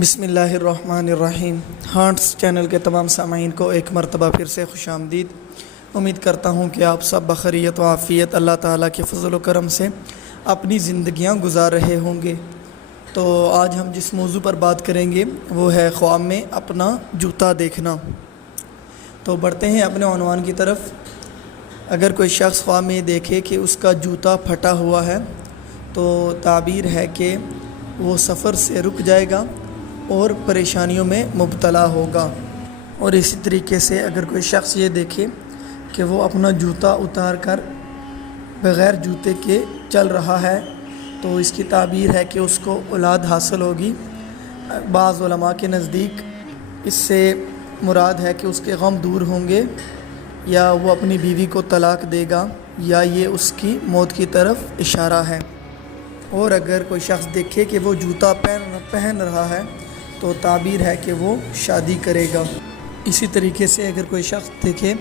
بسم اللہ الرحمن الرحیم۔ ہارٹس چینل کے تمام سامعین کو ایک مرتبہ پھر سے خوش آمدید۔ امید کرتا ہوں کہ آپ سب بخیریت و عافیت اللہ تعالیٰ کے فضل و کرم سے اپنی زندگیاں گزار رہے ہوں گے۔ تو آج ہم جس موضوع پر بات کریں گے وہ ہے خواب میں اپنا جوتا دیکھنا۔ تو بڑھتے ہیں اپنے عنوان کی طرف۔ اگر کوئی شخص خواب میں دیکھے کہ اس کا جوتا پھٹا ہوا ہے تو تعبیر ہے کہ وہ سفر سے رک جائے گا اور پریشانیوں میں مبتلا ہوگا۔ اور اسی طریقے سے اگر کوئی شخص یہ دیکھے کہ وہ اپنا جوتا اتار کر بغیر جوتے کے چل رہا ہے تو اس کی تعبیر ہے کہ اس کو اولاد حاصل ہوگی۔ بعض علماء کے نزدیک اس سے مراد ہے کہ اس کے غم دور ہوں گے، یا وہ اپنی بیوی کو طلاق دے گا، یا یہ اس کی موت کی طرف اشارہ ہے۔ اور اگر کوئی شخص دیکھے کہ وہ جوتا پہن رہا ہے تو تعبیر ہے کہ وہ شادی کرے گا۔ اسی طریقے سے اگر کوئی شخص دیکھے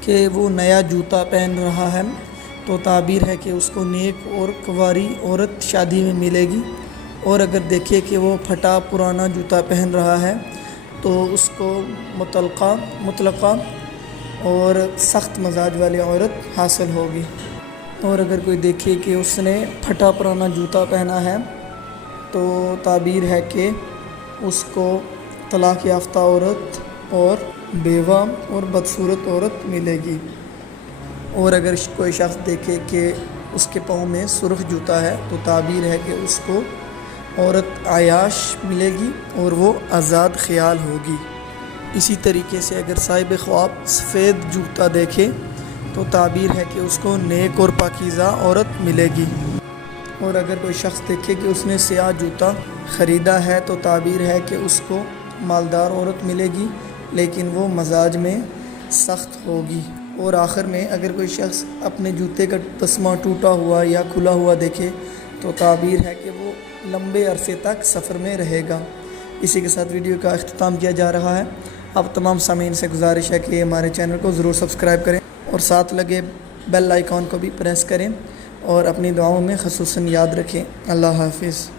کہ وہ نیا جوتا پہن رہا ہے تو تعبیر ہے کہ اس کو نیک اور کنواری عورت شادی میں ملے گی۔ اور اگر دیکھے کہ وہ پھٹا پرانا جوتا پہن رہا ہے تو اس کو مطلقہ اور سخت مزاج والی عورت حاصل ہوگی۔ اور اگر کوئی دیکھے کہ اس نے پھٹا پرانا جوتا پہنا ہے تو تعبیر ہے کہ اس کو طلاق یافتہ عورت اور بیوہ اور بدصورت عورت ملے گی۔ اور اگر کوئی شخص دیکھے کہ اس کے پاؤں میں سرخ جوتا ہے تو تعبیر ہے کہ اس کو عورت عیاش ملے گی اور وہ آزاد خیال ہوگی۔ اسی طریقے سے اگر صاحب خواب سفید جوتا دیکھے تو تعبیر ہے کہ اس کو نیک اور پاکیزہ عورت ملے گی۔ اور اگر کوئی شخص دیکھے کہ اس نے سیاہ جوتا خریدا ہے تو تعبیر ہے کہ اس کو مالدار عورت ملے گی، لیکن وہ مزاج میں سخت ہوگی۔ اور آخر میں اگر کوئی شخص اپنے جوتے کا تسمہ ٹوٹا ہوا یا کھلا ہوا دیکھے تو تعبیر ہے کہ وہ لمبے عرصے تک سفر میں رہے گا۔ اسی کے ساتھ ویڈیو کا اختتام کیا جا رہا ہے۔ اب تمام سامعین سے گزارش ہے کہ ہمارے چینل کو ضرور سبسکرائب کریں اور ساتھ لگے بیل آئیکن کو بھی پریس کریں، اور اپنی دعاؤں میں خصوصاً یاد رکھیں۔ اللہ حافظ۔